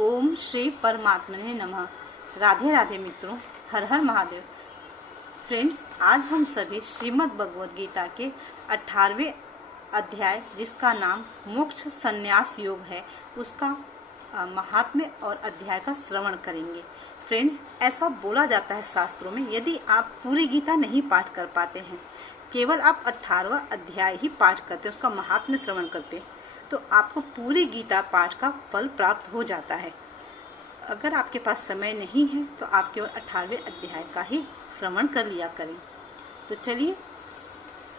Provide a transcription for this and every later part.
ओम श्री परमात्मने नमः। राधे राधे मित्रों, हर हर महादेव। फ्रेंड्स, आज हम सभी श्रीमद् भगवद गीता के 18वें अध्याय, जिसका नाम मोक्ष संन्यास योग है, उसका महात्म्य और अध्याय का श्रवण करेंगे। फ्रेंड्स, ऐसा बोला जाता है शास्त्रों में, यदि आप पूरी गीता नहीं पाठ कर पाते हैं, केवल आप 18वां अध्याय ही पाठ करते हैं, उसका महात्म्य श्रवण करते हैं, तो आपको पूरी गीता पाठ का फल प्राप्त हो जाता है। अगर आपके पास समय नहीं है तो आप केवल 18वें अध्याय का ही श्रवण कर लिया करें। तो चलिए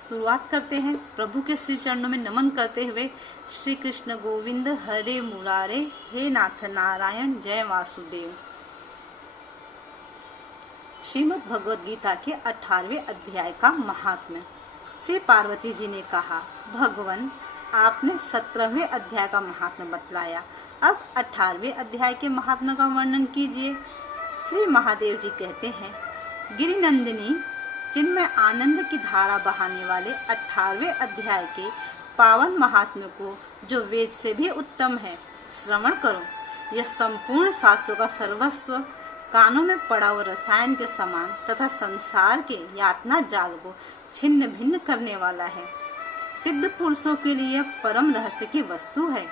शुरुआत करते हैं। प्रभु के श्री चरणों में नमन करते हुए, श्री कृष्ण गोविंद हरे मुरारे, हे नाथ नारायण जय वासुदेव। श्रीमद् भगवद गीता के 18वें अध्याय का महात्म्य। श्री पार्वती जी ने कहा, भगवान आपने 17वें अध्याय का महात्म्य बतलाया, अब 18वें अध्याय के महात्म्य का वर्णन कीजिए। श्री महादेव जी कहते हैं, गिरिनंदिनी जिनमें आनंद की धारा बहाने वाले 18वें अध्याय के पावन महात्म्य को, जो वेद से भी उत्तम है, श्रवण करो। यह संपूर्ण शास्त्रों का सर्वस्व, कानों में पड़ा हुआ रसायन के समान तथा संसार के यातना जाल को छिन्न भिन्न करने वाला है। सिद्ध पुरुषों के लिए परम रहस्य की वस्तु है।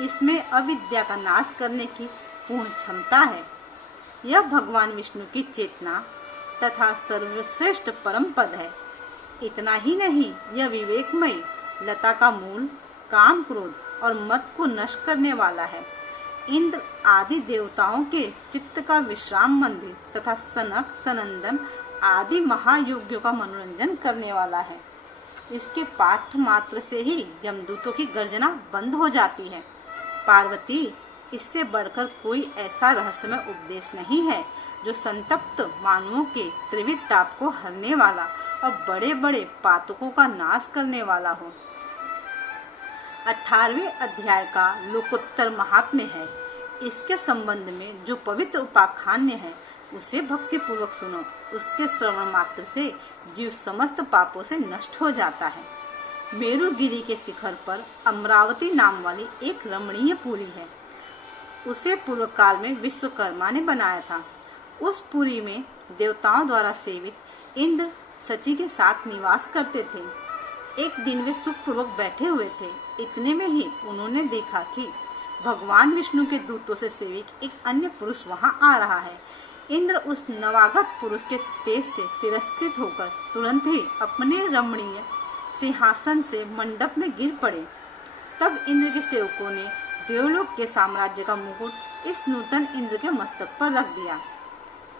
इसमें अविद्या का नाश करने की पूर्ण क्षमता है। यह भगवान विष्णु की चेतना तथा सर्वश्रेष्ठ परम पद है। इतना ही नहीं, यह विवेकमयी लता का मूल, काम, क्रोध और मत को नष्ट करने वाला है। इंद्र आदि देवताओं के चित्त का विश्राम मंदिर तथा सनक, सनंदन आदि महायोगियों का मनोरंजन करने वाला है। इसके पाठ मात्र से ही यमदूतों की गर्जना बंद हो जाती है। पार्वती, इससे बढ़कर कोई ऐसा रहस्यमय उपदेश नहीं है जो संतप्त मानवों के त्रिविध ताप को हरने वाला और बड़े बड़े पातकों का नाश करने वाला हो। 18वें अध्याय का लोकोत्तर महात्म्य है। इसके संबंध में जो पवित्र उपाख्यान है, उसे भक्ति पूर्वक सुनो। उसके श्रवण मात्र से जीव समस्त पापों से नष्ट हो जाता है। मेरुगिरी के शिखर पर अमरावती नाम वाली एक रमणीय पुरी है। उसे पूर्व काल में विश्वकर्मा ने बनाया था। उस पुरी में देवताओं द्वारा सेवित इंद्र सची के साथ निवास करते थे। एक दिन वे सुखपूर्वक बैठे हुए थे। इतने में ही उन्होंने देखा कि भगवान विष्णु के दूतों से सेवित एक अन्य पुरुष वहां आ रहा है। इंद्र उस नवागत पुरुष के तेज से तिरस्कृत होकर तुरंत ही अपने रमणीय सिंहासन से मंडप में गिर पड़े। तब इंद्र के सेवकों ने देवलोक के साम्राज्य का मुकुट इस नूतन इंद्र के मस्तक पर रख दिया।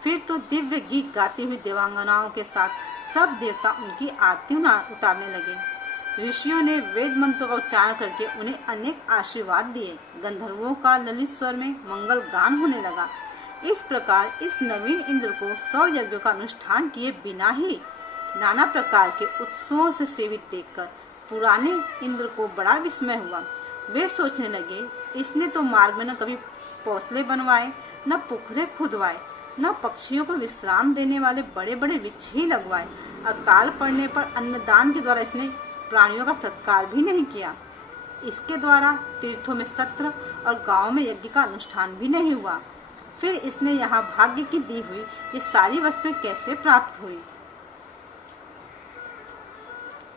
फिर तो दिव्य गीत गाती हुई देवांगनाओं के साथ सब देवता उनकी आरती उतारने लगे। ऋषियों ने वेद मंत्रों का उच्चारण करके उन्हें अनेक आशीर्वाद दिए। गंधर्वों का ललित स्वर में मंगल गान होने लगा। इस प्रकार इस नवीन इंद्र को 100 यज्ञों का अनुष्ठान किए बिना ही नाना प्रकार के उत्सवों से सेवित देखकर पुराने इंद्र को बड़ा विस्मय हुआ। वे सोचने लगे, इसने तो मार्ग में न कभी पौसले बनवाए, न पोखरे खुदवाए, न पक्षियों को विश्राम देने वाले बड़े बड़े वृक्ष ही लगवाए। अकाल पड़ने पर अन्नदान के द्वारा इसने प्राणियों का सत्कार भी नहीं किया। इसके द्वारा तीर्थों में सत्र और गांव में यज्ञ का अनुष्ठान भी नहीं हुआ। फिर इसने यहाँ भाग्य की दी हुई ये सारी वस्तुएं कैसे प्राप्त हुई?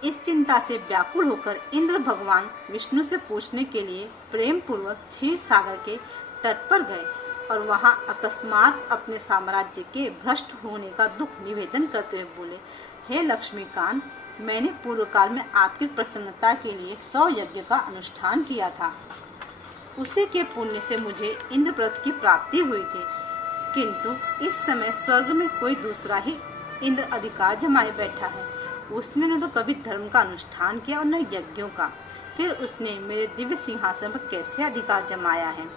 इस चिंता से व्याकुल होकर इंद्र भगवान विष्णु से पूछने के लिए प्रेम पूर्वक क्षीर सागर के तट पर गए और वहां अकस्मात अपने साम्राज्य के भ्रष्ट होने का दुख निवेदन करते हुए बोले, हे लक्ष्मीकांत, मैंने पूर्व काल में आपकी प्रसन्नता के लिए 100 यज्ञ का अनुष्ठान किया था। उसी के पुण्य से मुझे इंद्रप्रथ की प्राप्ति हुई थी। किंतु इस समय स्वर्ग में कोई दूसरा ही इंद्र अधिकार जमाए बैठा है। उसने न तो कभी धर्म का अनुष्ठान किया और न यज्ञों का। फिर उसने मेरे दिव्य सिंहासन पर कैसे अधिकार जमाया है?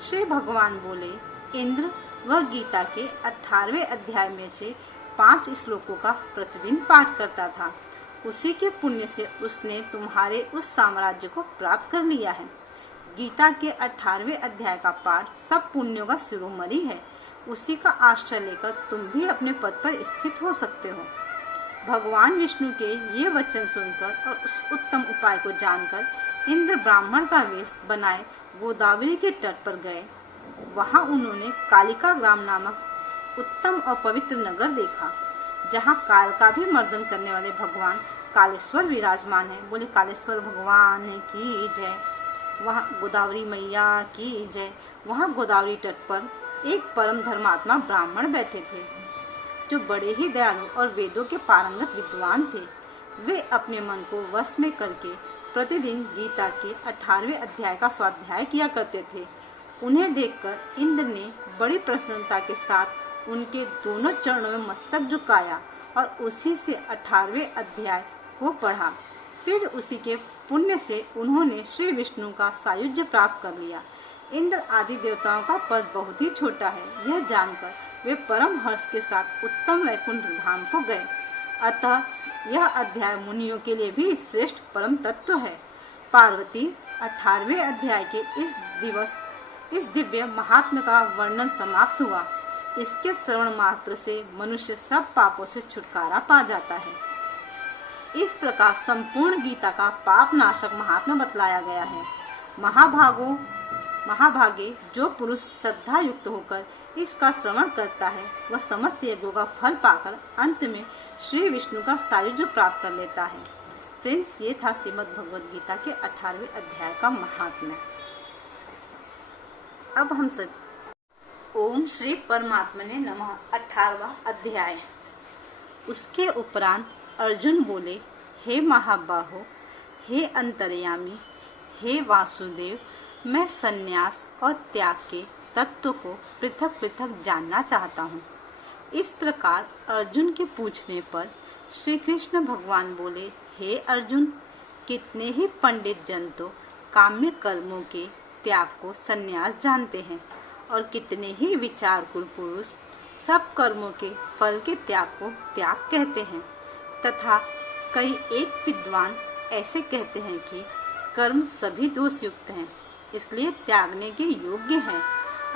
श्री भगवान बोले, इंद्र वह गीता के 18वें अध्याय में से 5 श्लोकों का प्रतिदिन पाठ करता था। उसी के पुण्य से उसने तुम्हारे उस साम्राज्य को प्राप्त कर लिया है। गीता के 18वें अध्याय का पाठ सब पुण्यों का शिरोमणि है। उसी का आश्रय लेकर तुम भी अपने पद पर स्थित हो सकते हो। भगवान विष्णु के ये वचन सुनकर और उस उत्तम उपाय को जानकर इंद्र ब्राह्मण का वेश बनाए गोदावरी के तट पर गए वहां उन्होंने कालिका ग्राम नामक उत्तम और पवित्र नगर देखा, जहां काल का भी मर्दन करने वाले भगवान कालेश्वर विराजमान है। बोले कालेश्वर भगवान की जय। वहाँ गोदावरी मैया की जय। वहाँ गोदावरी तट पर एक परम धर्मात्मा ब्राह्मण बैठे थे, जो बड़े ही दयालु और वेदों के पारंगत विद्वान थे। वे अपने मन को वश में करके प्रतिदिन गीता के 18वें अध्याय का स्वाध्याय किया करते थे। उन्हें देखकर इंद्र ने बड़ी प्रसन्नता के साथ उनके दोनों चरणों में मस्तक झुकाया और उसी से 18वें अध्याय को पढ़ा। फिर उसी के पुण्य से उन्होंने श्री विष्णु का सायुज्य प्राप्त कर लिया। इंद्र आदि देवताओं का पद बहुत ही छोटा है, यह जानकर वे परम हर्ष के साथ उत्तम वैकुंठ धाम को गए। अतः यह अध्याय मुनियों के लिए भी श्रेष्ठ परम तत्व है। पार्वती 18वें अध्याय के इस दिव्य महात्म्य का वर्णन समाप्त हुआ। इसके श्रवण मात्र से मनुष्य सब पापों से छुटकारा पा जाता है। इस प्रकार संपूर्ण गीता का पाप नाशक महात्म्य बतलाया गया है। महाभागे जो पुरुष श्रद्धा युक्त होकर इसका श्रवण करता है, वह समस्त यज्ञों का फल पाकर अंत में श्री विष्णु का सायुज्य प्राप्त कर लेता है। फ्रेंड्स, ये था श्रीमद् भगवद गीता के 18वें अध्याय का महात्म्य। अब हम सब ओम श्री परमात्मने नमः 18वां अध्याय। उसके उपरांत अर्जुन बोले, हे महाबाहो, हे अंतर्यामी, हे वासुदेव, मैं संन्यास और त्याग के तत्व को पृथक पृथक जानना चाहता हूँ। इस प्रकार अर्जुन के पूछने पर श्री कृष्ण भगवान बोले, हे अर्जुन, कितने ही पंडित जन तो काम्य कर्मों के त्याग को संन्यास जानते हैं और कितने ही विचारकुल पुरुष सब कर्मों के फल के त्याग को त्याग कहते हैं, तथा कई एक विद्वान ऐसे कहते हैं कि कर्म सभी दोष युक्त हैं, इसलिए त्यागने के योग्य हैं,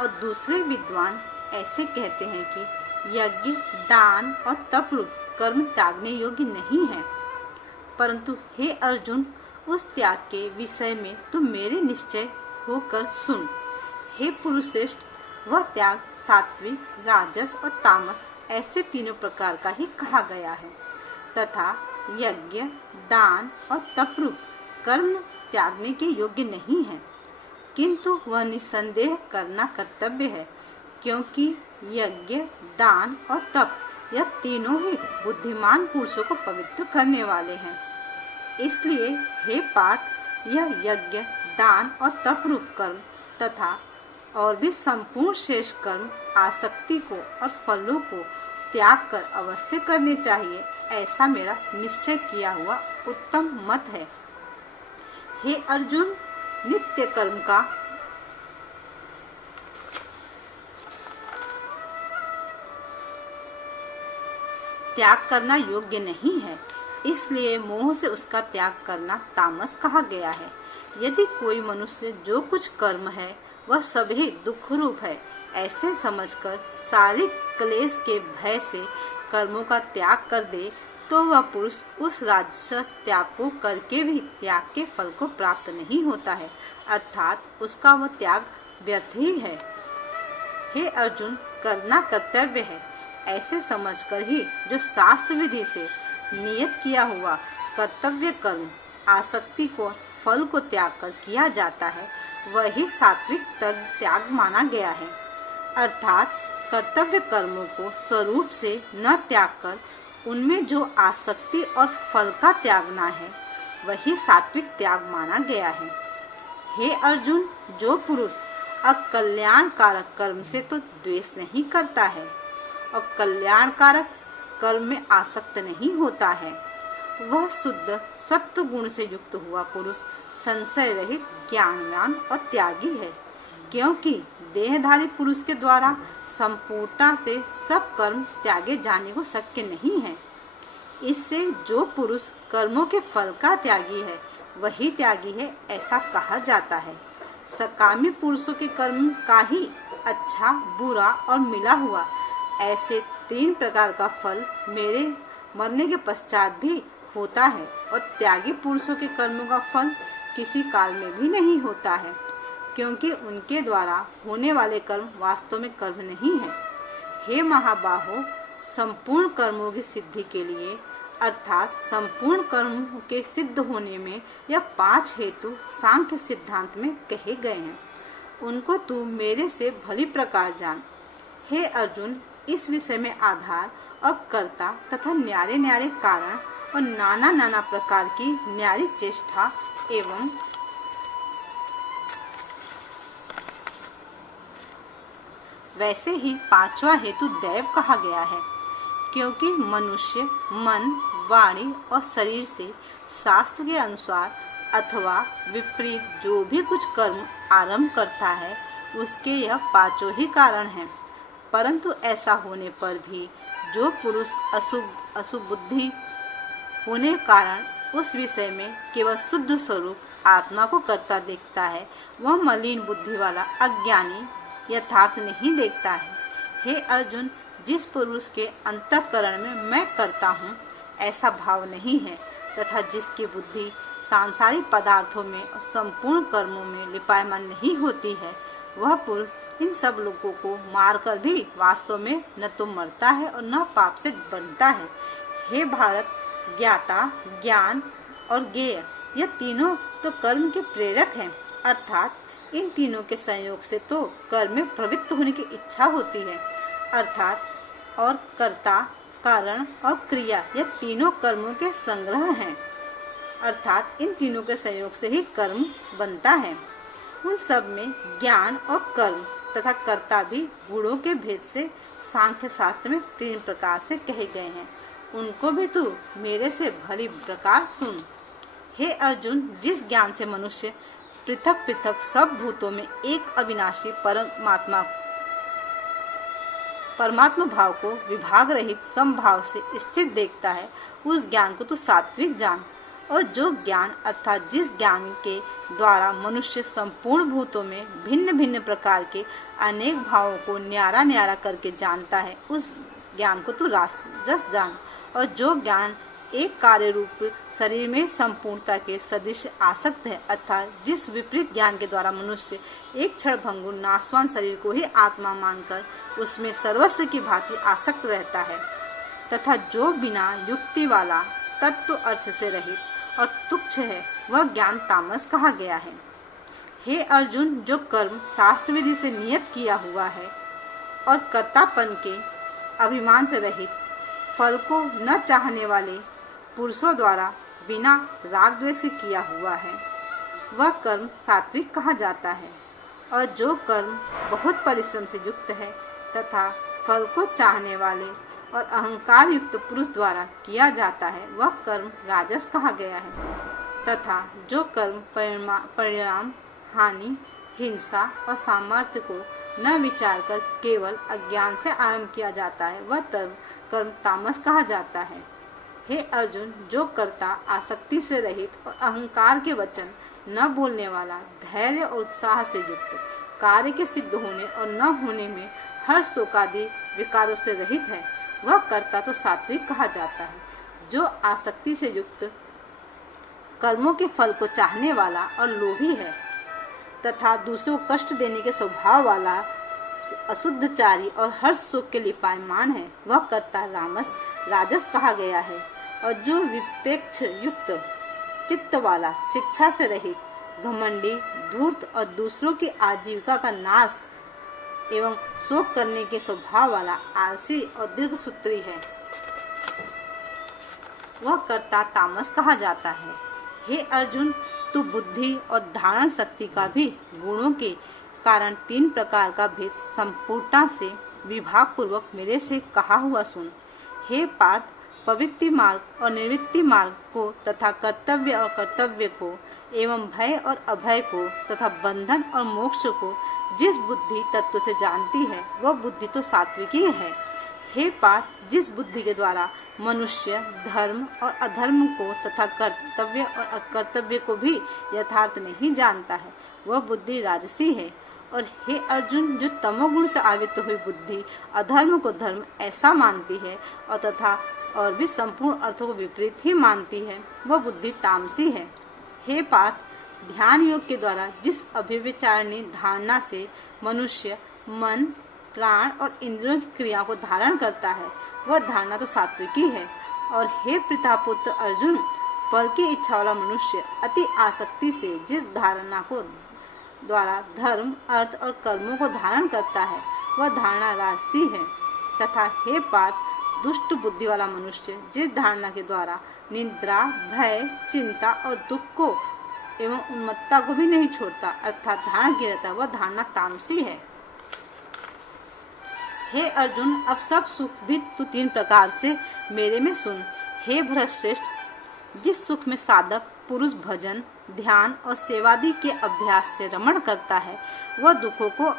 और दूसरे विद्वान ऐसे कहते हैं कि यज्ञ, दान और तप रूप कर्म त्यागने योग्य नहीं है। परंतु हे अर्जुन, उस त्याग के विषय में तुम मेरे निश्चय होकर सुन। हे पुरुष श्रेष्ठ, वह त्याग सात्विक, राजस और तामस ऐसे तीनों प्रकार का ही कहा गया है, तथा यज्ञ, दान और तप रूप कर्म त्यागने के योग्य नहीं है, किंतु वह निसंदेह करना कर्तव्य है, क्योंकि यज्ञ, दान और तप यह तीनों ही बुद्धिमान पुरुषों को पवित्र करने वाले हैं। इसलिए हे पार्थ, यह यज्ञ, दान और तप रूप कर्म तथा और भी संपूर्ण शेष कर्म आसक्ति को और फलों को त्याग कर अवश्य करने चाहिए, ऐसा मेरा निश्चय किया हुआ उत्तम मत है। हे अर्जुन, नित्य कर्म का त्याग करना योग्य नहीं है, इसलिए मोह से उसका त्याग करना तामस कहा गया है। यदि कोई मनुष्य जो कुछ कर्म है वह सभी दुख रूप है, ऐसे समझकर सारे क्लेश के भय से कर्मों का त्याग कर दे, तो वह पुरुष उस राजस त्याग को करके भी त्याग के फल को प्राप्त नहीं होता है, अर्थात उसका वह त्याग व्यर्थ ही है। हे अर्जुन, करना कर्तव्य है, ऐसे समझकर ही जो शास्त्र विधि से नियत किया हुआ कर्तव्य कर्म आसक्ति को फल को त्याग कर किया जाता है, वही सात्विक त्याग माना गया है। अर्थात कर्तव्य कर्मों को स्वरूप से न त्याग कर उनमें जो आसक्ति और फल का त्यागना है, वही सात्विक त्याग माना गया है। हे अर्जुन, जो पुरुष अकल्याणकारक कर्म से तो द्वेष नहीं करता है और कल्याणकारक कर्म में आसक्त नहीं होता है, वह शुद्ध सत्व गुण से युक्त हुआ पुरुष संशय रहित, ज्ञानवान और त्यागी है, क्योंकि देहधारी पुरुष के द्वारा संपूर्णता से सब कर्म त्यागे जाने को शक्य नहीं है। इससे जो पुरुष कर्मों के फल का त्यागी है, वही त्यागी है, ऐसा कहा जाता है। सकामी पुरुषों के कर्म का ही अच्छा, बुरा और मिला हुआ ऐसे 3 प्रकार का फल मेरे मरने के पश्चात भी होता है, और त्यागी पुरुषों के कर्मों का फल किसी काल में भी नहीं होता है। क्योंकि उनके द्वारा होने वाले कर्म वास्तव में कर्म नहीं है। हे महाबाहो, संपूर्ण कर्मों की सिद्धि के लिए अर्थात संपूर्ण कर्मों के सिद्ध होने में यह 5 हेतु सांख्य सिद्धांत में कहे गए हैं। उनको तू मेरे से भली प्रकार जान। हे अर्जुन, इस विषय में आधार और कर्ता तथा न्यारे न्यारे कारण और नाना नाना प्रकार की न्यारी चेष्टा एवं वैसे ही 5वां हेतु दैव कहा गया है, क्योंकि मनुष्य मन, वाणी और शरीर से शास्त्र के अनुसार अथवा विपरीत जो भी कुछ कर्म आरंभ करता है उसके यह 5 ही कारण हैं। परंतु ऐसा होने पर भी जो पुरुष अशुभ बुद्धि होने कारण उस विषय में केवल शुद्ध स्वरूप आत्मा को कर्ता देखता है, वह मलिन बुद्धि वाला अज्ञानी यथार्थ नहीं देखता है। हे अर्जुन, जिस पुरुष के अंतःकरण में मैं करता हूँ ऐसा भाव नहीं है तथा जिसकी बुद्धि सांसारिक पदार्थों में और संपूर्ण कर्मों में लिपायमान नहीं होती है, वह पुरुष इन सब लोगों को मारकर भी वास्तव में न तो मरता है और न पाप से बनता है। हे भारत, ज्ञाता, ज्ञान और ज्ञेय यह तीनों तो कर्म के प्रेरक हैं, अर्थात इन तीनों के संयोग से तो कर्म में प्रवृत्त होने की इच्छा होती है, अर्थात और कर्ता, कारण और क्रिया यह तीनों कर्मों के संग्रह हैं, अर्थात इन तीनों के संयोग से ही कर्म बनता है। उन सब में ज्ञान और कर्म तथा कर्ता भी गुणों के भेद से सांख्य शास्त्र में 3 प्रकार से कहे गए हैं। उनको भी तू मेरे से भली प्रकार सुन। हे अर्जुन, जिस ज्ञान से मनुष्य पृथक पृथक सब भूतों में एक अविनाशी परमात्मा भाव को विभाग रहित समभाव से स्थित देखता है, उस ज्ञान को तू सात्विक जान। और जो ज्ञान अर्थात जिस ज्ञान के द्वारा मनुष्य संपूर्ण भूतों में भिन्न भिन्न प्रकार के अनेक भावों को न्यारा न्यारा करके जानता है, उस ज्ञान को तू राजस जान। और जो ज्ञान एक कार्य रूप शरीर में संपूर्णता के सदृश आसक्त है, अर्थात जिस विपरीत ज्ञान के द्वारा मनुष्य एक क्षण भंगुर नाशवान शरीर को ही आत्मा मानकर उसमें सर्वस्व की भांति आसक्त रहता है, तथा जो बिना युक्ति वाला तत्व अर्थ से रहित और तुच्छ है, वह ज्ञान तामस कहा गया है। हे अर्जुन, जो कर्म शास्त्र विधि से नियत किया हुआ है और कर्तापन के अभिमान से रहित, फल को न चाहने वाले पुरुषों द्वारा बिना राग द्वेष के किया हुआ है, वह कर्म सात्विक कहा जाता है। और जो कर्म बहुत परिश्रम से युक्त है तथा फल को चाहने वाले और अहंकार युक्त पुरुष द्वारा किया जाता है, वह कर्म राजस कहा गया है। तथा जो कर्म परिणाम, हानि, हिंसा और सामर्थ्य को न विचार कर केवल अज्ञान से आरंभ किया जाता है, वह कर्म तामस कहा जाता है। हे अर्जुन, जो कर्ता आसक्ति से रहित और अहंकार के वचन न बोलने वाला, धैर्य और उत्साह से युक्त, कार्य के सिद्ध होने और न होने में हर्ष शोकादि विकारों से रहित है, वह कर्ता तो सात्विक कहा जाता है। जो आसक्ति से युक्त, कर्मों के फल को चाहने वाला और लोभी है तथा दूसरों को कष्ट देने के स्वभाव वाला, अशुद्धचारी और हर्ष शोक के लिपायमान है, वह कर्ता राजस कहा गया है। और जो विपेक्ष युक्त चित्त वाला, शिक्षा से रहित, घमंडी, धूर्त और दूसरों की आजीविका का नाश एवं शोक करने के स्वभाव वाला, आलसी और दीर्घसूत्री है, वह कर्ता तामस कहा जाता है। हे अर्जुन, तू बुद्धि और धारण शक्ति का भी गुणों के कारण 3 प्रकार का भेद संपूर्णता से विभाग पूर्वक मेरे से कहा हुआ सुन। हे पार्थ, प्रवृत्ति मार्ग और निवृत्ति मार्ग को तथा कर्तव्य और कर्तव्य को एवं भय और अभय को तथा बंधन और मोक्ष को जिस बुद्धि तत्व से जानती है, वह बुद्धि तो सात्विक ही है। हे पार्थ, जिस बुद्धि के द्वारा मनुष्य धर्म और अधर्म को तथा कर्तव्य और अकर्तव्य को भी यथार्थ नहीं जानता है, वह बुद्धि राजसी है। और हे अर्जुन, जो तमोगुण से आवृत्त हुई बुद्धि अधर्म को धर्म ऐसा मानती है और तथा और भी संपूर्ण अर्थों को विपरीत ही मानती है, वह बुद्धि तामसी है। हे पार्थ, ध्यान योग के द्वारा जिस अभिविचारणी धारणा से मनुष्य मन, प्राण और इंद्रियों की क्रियाओं को धारण करता है, वह धारणा तो सात्विकी है। और हे पितापुत्र अर्जुन, फल की इच्छा वाला मनुष्य अति आसक्ति से जिस धारणा को द्वारा धर्म, अर्थ और कर्मों को धारण करता है, वह धारणा राजसी है। तथा हे पार्थ, दुष्ट बुद्धि वाला मनुष्य जिस धारणा के द्वारा निद्रा, भय, चिंता और दुख को एवं उन्मत्ता को भी नहीं छोड़ता, अर्थात धारण किया जाता, वह धारणा तामसी है। हे अर्जुन, अब सब सुख भी तू 3 प्रकार से मेरे में सुन। हे भरतश्रेष्ठ, जिस सुख में साधक पुरुष भजन, ध्यान और सेवादि के अभ्यास से रमण करता है, वह दुखों को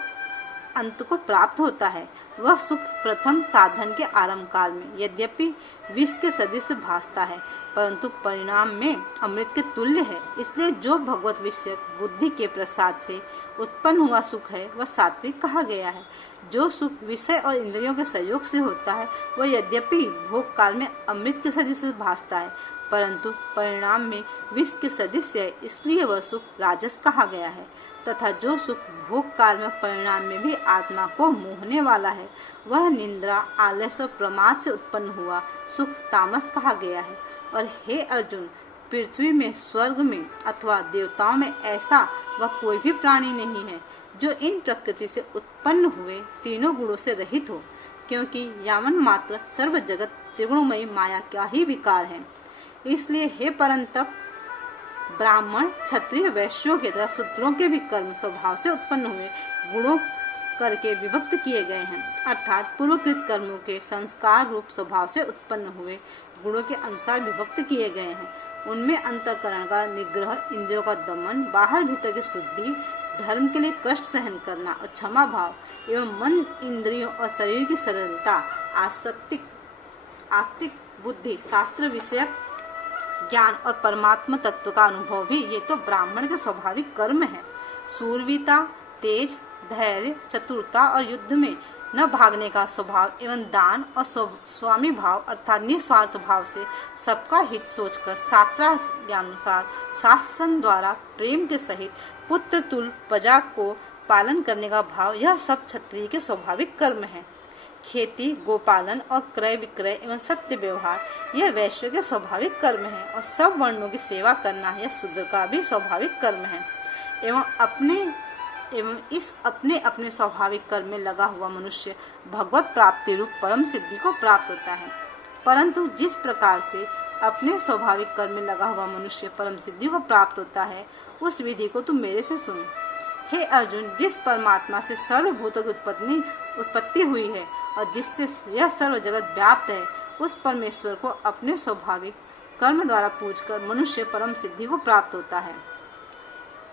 अंत को प्राप्त होता है। वह सुख प्रथम साधन के आरंभ काल में यद्यपि विष के सदृश भासता है, परंतु परिणाम में अमृत के तुल्य है। इसलिए जो भगवत विषयक बुद्धि के प्रसाद से उत्पन्न हुआ सुख है, वह सात्विक कहा गया है। जो सुख विषय और इंद्रियों के सहयोग से होता है, वह यद्यपि भोग काल में अमृत के सदृश भासता है, परंतु परिणाम में विष के सदृश है, इसलिए वह सुख राजस कहा गया है। तथा जो सुख भोग काल में परिणाम में भी आत्मा को मोहने वाला है, वह निंद्रा, आलस्य और प्रमाद से उत्पन्न हुआ सुख तामस कहा गया है। और हे अर्जुन, पृथ्वी में, स्वर्ग में अथवा देवताओं में ऐसा वह कोई भी प्राणी नहीं है जो इन प्रकृति से उत्पन्न हुए तीनों गुणों से रहित हो, क्योंकि यावन मात्र सर्व जगत त्रिगुणमयी माया का ही विकार है। इसलिए हे परंतप, ब्राह्मण, क्षत्रिय, वैश्यों के तथा शूद्रों के भी कर्म स्वभाव से उत्पन्न हुए गुणों करके विभक्त किए गए हैं, अर्थात पूर्वकृत कर्मों के संस्कार रूप स्वभाव से उत्पन्न हुए गुणों के अनुसार विभक्त किए गए हैं। उनमें अंतःकरण का निग्रह, इंद्रियों का दमन, बाहर भीतर की शुद्धि, धर्म के लिए कष्ट सहन करना और क्षमा भाव एवं मन, इंद्रियों और शरीर की सरलता, आस्तिक बुद्धि, शास्त्र विषयक ज्ञान और परमात्मा तत्व का अनुभव भी ये तो ब्राह्मण के स्वाभाविक कर्म है। शूरवीरता, तेज, धैर्य, चतुरता और युद्ध में न भागने का स्वभाव एवं दान और स्वामी भाव अर्थात निस्वार्थ भाव से सबका हित सोचकर शास्त्र ज्ञानुसार शासन द्वारा प्रेम के सहित पुत्र तुल्य प्रजा को पालन करने का भाव, यह सब क्षत्रिय के स्वाभाविक कर्म है। खेती, गोपालन और क्रय विक्रय एवं सत्य व्यवहार यह वैश्य के स्वाभाविक कर्म है। और सब वर्णों की सेवा करना यह शूद्र का भी स्वाभाविक कर्म है। एवं इस अपने अपने स्वाभाविक कर्म में लगा हुआ मनुष्य भगवत प्राप्ति रूप परम सिद्धि को प्राप्त होता है। परंतु जिस प्रकार से अपने स्वाभाविक कर्म में लगा हुआ मनुष्य परम सिद्धि को प्राप्त होता है, उस विधि को तुम मेरे से सुन। हे अर्जुन, जिस परमात्मा से सर्वभूतों की उत्पत्ति हुई है और जिससे यह सर्व जगत व्याप्त है, उस परमेश्वर को अपने स्वाभाविक कर्म द्वारा पूजकर मनुष्य परम सिद्धि को प्राप्त होता है।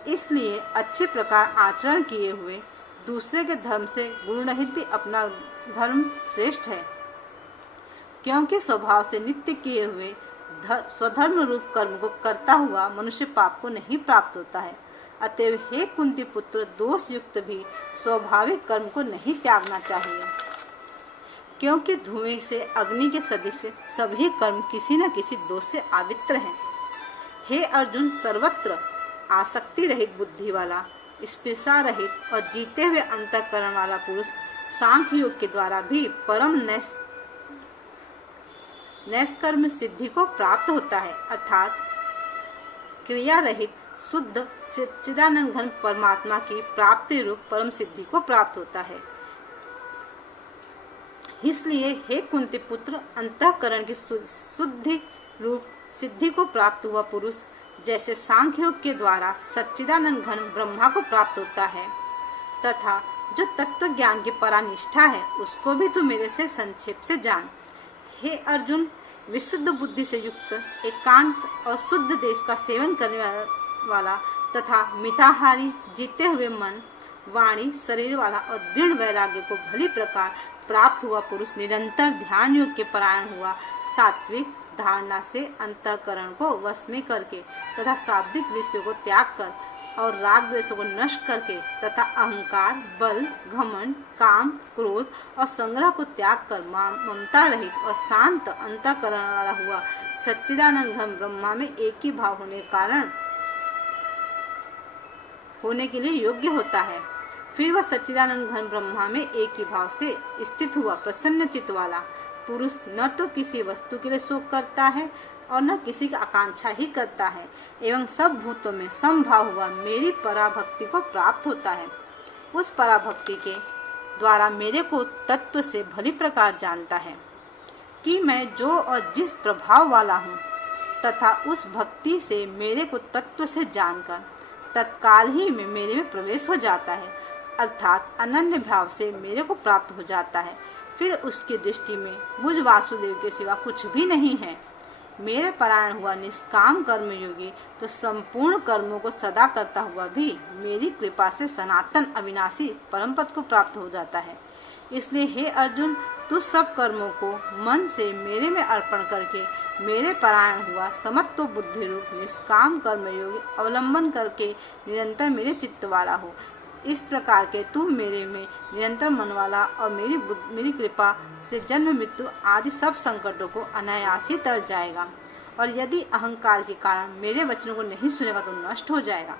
इसलिए अच्छे प्रकार आचरण किए हुए दूसरे के धर्म से गुण रहित भी अपना धर्म श्रेष्ठ है, क्योंकि स्वभाव से नित्य किए हुए स्वधर्म रूप कर्म को करता हुआ मनुष्य पाप को नहीं प्राप्त होता है। अतएव हे कुंती पुत्र, दोष युक्त भी स्वाभाविक कर्म को नहीं त्यागना चाहिए, क्योंकि धुएं से अग्नि के सदृश सभी कर्म किसी न किसी दोष से आवित्र हैं। हे अर्जुन, सर्वत्र आसक्ति रहित बुद्धि वाला, स्पृशा रहित और जीते हुए अंतःकरण वाला पुरुष सांख्य योग के द्वारा भी परम नैष्कर्म सिद्धि को प्राप्त होता है, अर्थात क्रिया रहित शुद्ध चिदानंद घन परमात्मा की प्राप्ति रूप परम सिद्धि को प्राप्त होता है। इसलिए हे कुंती पुत्र, अंतःकरण की शुद्धि रूप सिद्धि को प्राप्त हुआ पुरुष जैसे सांख्य योग के द्वारा सच्चिदानंद घन ब्रह्मा को प्राप्त होता है, तथा जो तत्व ज्ञान की परानिष्ठा है उसको भी तू मेरे से संक्षेप से जान। हे अर्जुन, विशुद्ध बुद्धि से युक्त, एकांत और शुद्ध देश का सेवन करने वाला तथा मिताहारी, जीते हुए मन, वाणी, शरीर वाला और दृढ़ वैराग्य को भली प्रकार प्राप्त हुआ पुरुष निरंतर ध्यान योग के परायण हुआ सात्विक धारणा से अंतःकरण को वश में करके तथा शाब्दिक विषयों को त्याग कर और राग द्वेषों को नष्ट करके तथा अहंकार, बल, घमंड, काम, क्रोध और संग्रह को त्याग कर ममता रहित और शांत अंतःकरण वाला हुआ सच्चिदानंद घन ब्रह्मा में एक ही भाव होने के कारण होने के लिए योग्य होता है। फिर वह सच्चिदानंद घन ब्रह्मा में एक ही भाव से स्थित हुआ प्रसन्न चित्त वाला पुरुष न तो किसी वस्तु के लिए शोक करता है और न किसी की आकांक्षा ही करता है, एवं सब भूतों में समभाव हुआ मेरी पराभक्ति को प्राप्त होता है। उस पराभक्ति के द्वारा मेरे को तत्व से भली प्रकार जानता है कि मैं जो और जिस प्रभाव वाला हूँ, तथा उस भक्ति से मेरे को तत्व से जानकर तत्काल ही में मेरे में प्रवेश हो जाता है, अर्थात अनन्य भाव से मेरे को प्राप्त हो जाता है। फिर उसकी दृष्टि में मुझ वासुदेव के सिवा कुछ भी नहीं है। मेरे परायण हुआ निष्काम कर्मयोगी तो संपूर्ण कर्मों को सदा करता हुआ भी मेरी कृपा से सनातन अविनाशी परम पद को प्राप्त हो जाता है। इसलिए हे अर्जुन, तू सब कर्मों को मन से मेरे में अर्पण करके मेरे परायण हुआ समत्व बुद्धि रूप निष्काम कर्मयोगी अवलंबन करके निरंतर मेरे चित्त वाला हो। इस प्रकार के तू मेरे में निरंतर मन वाला और मेरी कृपा से जन्म मृत्यु आदि सब संकटों को अनायास ही तर जाएगा, और यदि अहंकार के कारण मेरे वचनों को नहीं सुनेगा तो नष्ट हो जाएगा,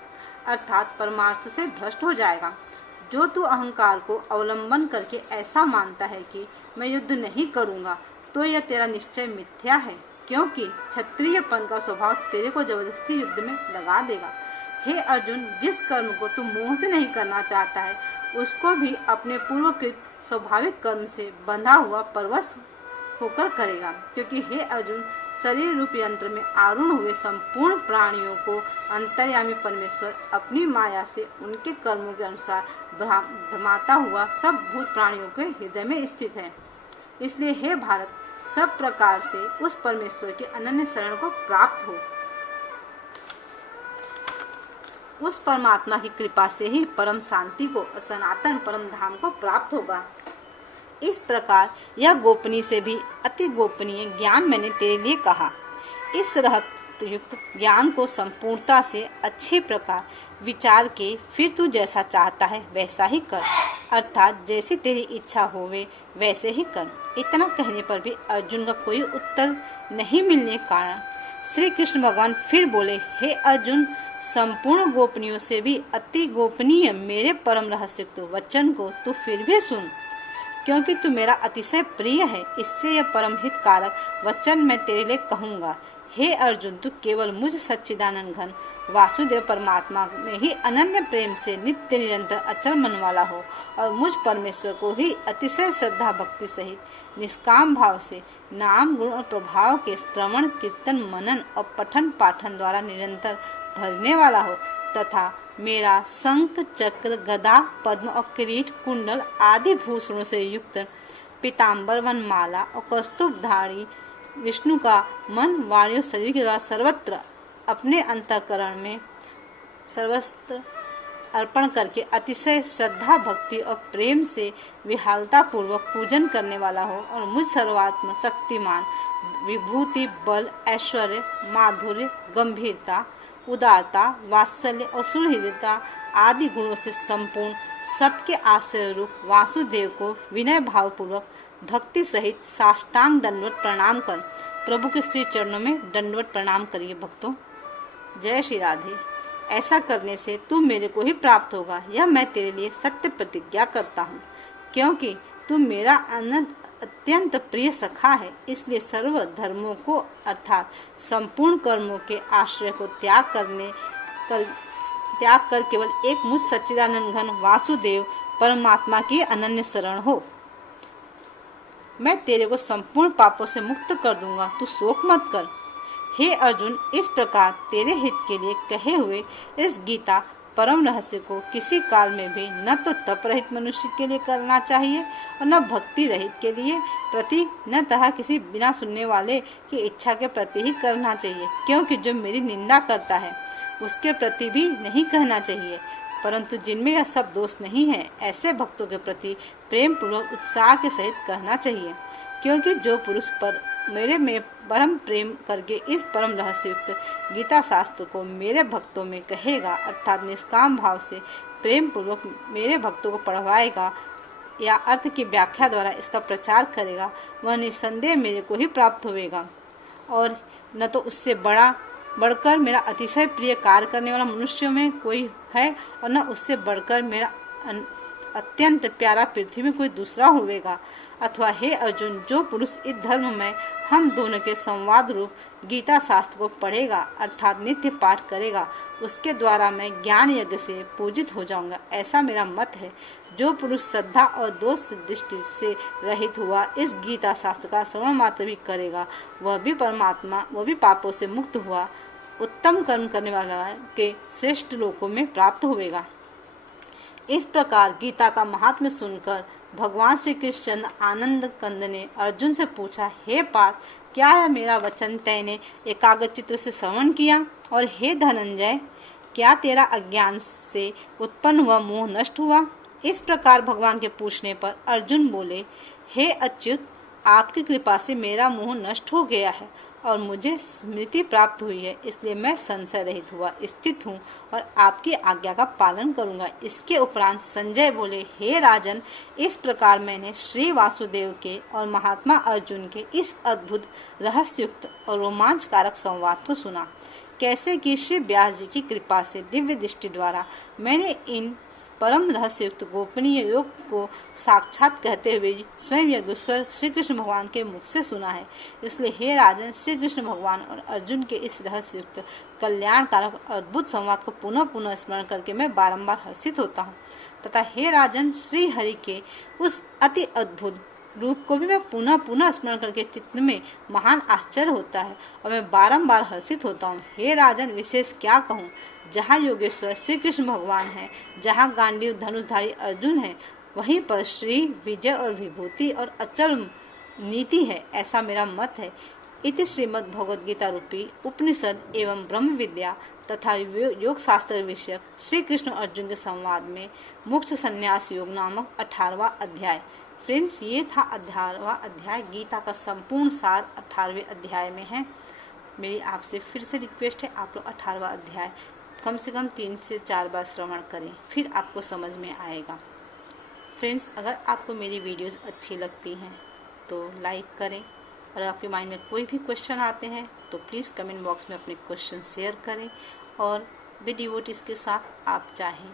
अर्थात परमार्थ से भ्रष्ट हो जाएगा। जो तू अहंकार को अवलंबन करके ऐसा मानता है कि मैं युद्ध नहीं करूंगा, तो यह तेरा निश्चय मिथ्या है, क्योंकि क्षत्रियपन का स्वभाव तेरे को जबरदस्ती युद्ध में लगा देगा। हे अर्जुन, जिस कर्म को तू मोह से नहीं करना चाहता है, उसको भी अपने पूर्वकृत स्वाभाविक कर्म से बंधा हुआ परवश होकर करेगा, क्योंकि हे अर्जुन, शरीर रूप यंत्र में आरूढ़ हुए संपूर्ण प्राणियों को अंतर्यामी परमेश्वर अपनी माया से उनके कर्मों के अनुसार भ्रमाता हुआ सब भूत प्राणियों के हृदय में स्थित है। इसलिए हे भारत, सब प्रकार से उस परमेश्वर के अनन्य शरण को प्राप्त हो। उस परमात्मा की कृपा से ही परम शांति को, सनातन परम धाम को प्राप्त होगा। इस प्रकार यह गोपनीय से भी अति गोपनीय ज्ञान मैंने तेरे लिए कहा। इस रहस्य युक्त ज्ञान को संपूर्णता से अच्छे प्रकार विचार के फिर तू जैसा चाहता है वैसा ही कर, अर्थात जैसी तेरी इच्छा होवे वैसे ही कर। इतना कहने पर भी अर्जुन का कोई उत्तर नहीं मिलने के कारण श्री कृष्ण भगवान फिर बोले, हे अर्जुन, संपूर्ण गोपनीयों से भी अति गोपनीय मेरे परम रहस्य वचन को तू फिर भी सुन, क्योंकि तू मेरा अतिशय प्रिय है। इससे यह परम हितकारक वचन मैं तेरे लिए कहूँगा। हे अर्जुन, तू केवल मुझ सच्चिदानंद घन वासुदेव परमात्मा में ही अनन्य प्रेम से नित्य निरंतर अचल मन वाला हो, और मुझ परमेश्वर को ही अतिशय श्रद्धा भक्ति सहित निष्काम भाव से नाम गुण और प्रभाव के श्रवण कीर्तन मनन और पठन पाठन द्वारा निरंतर भजने वाला हो, तथा मेरा शंख चक्र गदा पद्म और किरीट कुंडल आदि भूषणों से युक्त पीताम्बर वनमाला और कौस्तुभधारी विष्णु का मन वाणी और शरीर के द्वारा सर्वत्र अपने अंतःकरण में सर्वस्त्र अर्पण करके अतिशय श्रद्धा भक्ति और प्रेम से विहालता पूर्वक पूजन करने वाला हो, और मुझ सर्वात्म शक्तिमान विभूति बल ऐश्वर्य माधुर्य गंभीरता उदारता वात्सल्य और सुहृदयता आदि गुणों से संपूर्ण सबके आश्रय रूप वासुदेव को विनय भाव पूर्वक भक्ति सहित साष्टांग दंडवत प्रणाम कर प्रभु के श्री चरणों में दंडवत प्रणाम करिए। भक्तों, जय श्री राधे। ऐसा करने से तू मेरे को ही प्राप्त होगा, यह मैं तेरे लिए सत्य प्रतिज्ञा करता हूँ। क्योंकि तू मेरा अत्यंत प्रिय सखा है, इसलिए सर्व धर्मों को अर्थात संपूर्ण कर्मों के आश्रय को त्याग कर केवल एक मुझ सच्चिदानंद घन वासुदेव परमात्मा की अनन्य शरण हो। मैं तेरे को संपूर्ण पापों से मुक्त कर दूंगा, तू शोक मत कर। हे अर्जुन, इस प्रकार तेरे हित के लिए कहे हुए इस गीता परम रहस्य को किसी काल में भी न तो तप रहित मनुष्य के लिए करना चाहिए और न भक्ति रहित के लिए प्रति न तथा किसी बिना सुनने वाले की इच्छा के प्रति ही करना चाहिए, क्योंकि जो मेरी निंदा करता है उसके प्रति भी नहीं कहना चाहिए। परंतु जिनमें यह सब दोष नहीं है, ऐसे भक्तों के प्रति प्रेम पूर्वक उत्साह के सहित कहना चाहिए, क्योंकि जो पुरुष पर मेरे में परम प्रेम करके इस परम रहस्य युक्त गीता शास्त्र को मेरे भक्तों में कहेगा, अर्थात निष्काम भाव से प्रेम पूर्वक मेरे भक्तों को पढ़वाएगा या अर्थ की व्याख्या द्वारा इसका प्रचार करेगा, वह निसंदेह मेरे को ही प्राप्त होगा, और न तो उससे बड़ा बढ़कर मेरा अतिशय प्रिय कार्य करने वाला मनुष्य में कोई है, और न उससे बढ़कर मेरा अत्यंत प्यारा पृथ्वी में कोई दूसरा होवेगा। अथवा हे अर्जुन, जो पुरुष इस धर्म में हम दोनों के संवाद रूप गीता शास्त्र को पढ़ेगा अर्थात नित्य पाठ करेगा, उसके द्वारा मैं ज्ञान यज्ञ से पूजित हो जाऊंगा, ऐसा मेरा मत है। जो पुरुष श्रद्धा और दोष दृष्टि से रहित हुआ इस गीता शास्त्र का श्रवण मात्र भी करेगा, वह भी पापों से मुक्त हुआ उत्तम कर्म करने वाला के श्रेष्ठ लोकों में प्राप्त होगा। इस प्रकार गीता का महात्म्य सुनकर भगवान श्री कृष्ण आनंद कंद ने अर्जुन से पूछा, हे पार्थ, क्या है मेरा वचन तैने एकाग्रचित्त से श्रवण किया? और हे धनंजय, क्या तेरा अज्ञान से उत्पन्न हुआ मोह नष्ट हुआ? इस प्रकार भगवान के पूछने पर अर्जुन बोले, हे अच्युत, आपकी कृपा से मेरा मोह नष्ट हो गया है और मुझे स्मृति प्राप्त हुई है, इसलिए मैं संशय रहित हुआ स्थित हूँ और आपकी आज्ञा का पालन करूंगा। इसके उपरांत संजय बोले, हे राजन, इस प्रकार मैंने श्री वासुदेव के और महात्मा अर्जुन के इस अद्भुत रहस्युक्त और रोमांचकारक संवाद को सुना। कैसे कि श्री व्यास जी की कृपा से दिव्य दृष्टि द्वारा मैंने इन परम रहस्युक्त गोपनीय योग को साक्षात कहते हुए स्वयं योगेश्वर श्री कृष्ण भगवान के मुख से सुना है। इसलिए हे राजन, श्री कृष्ण भगवान और अर्जुन के इस रहस्युक्त कल्याणकारक अद्भुत संवाद को पुनः पुनः स्मरण करके मैं बारंबार हर्षित होता हूँ, तथा हे राजन, श्री हरि के उस अति अद्भुत रूप को भी मैं पुनः पुनः स्मरण करके चित्त में महान आश्चर्य होता है और मैं बारंबार हर्षित होता हूँ। हे राजन, विशेष क्या कहूँ, जहाँ योगेश्वर श्री कृष्ण भगवान है, जहाँ गांडीव धनुषधारी अर्जुन है, वहीं पर श्री विजय और विभूति और अचल नीति है, ऐसा मेरा मत है। इति श्रीमद् भगवद गीता रूपी उपनिषद एवं ब्रह्म विद्या तथा योग शास्त्र विषयक श्री कृष्ण अर्जुन के संवाद में मोक्ष संन्यास योग नामक 18वां अध्याय। फ्रेंड्स, ये था 18वां अध्याय। गीता का संपूर्ण सार 18वें अध्याय में है। मेरी आपसे फिर से रिक्वेस्ट है, आप लोग 18वां अध्याय कम से कम 3 से 4 बार श्रवण करें, फिर आपको समझ में आएगा। फ्रेंड्स, अगर आपको मेरी वीडियोस अच्छी लगती हैं तो लाइक करें, और आपके माइंड में कोई भी क्वेश्चन आते हैं तो प्लीज़ कमेंट बॉक्स में अपने क्वेश्चन शेयर करें, और भी डिवोटीज़ के साथ आप चाहें,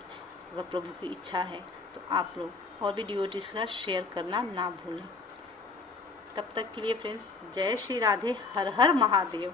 अगर प्रभु की इच्छा है तो आप लोग और भी डिवोटीज़ के साथ शेयर करना ना भूलें। तब तक के लिए फ्रेंड्स, जय श्री राधे, हर हर महादेव।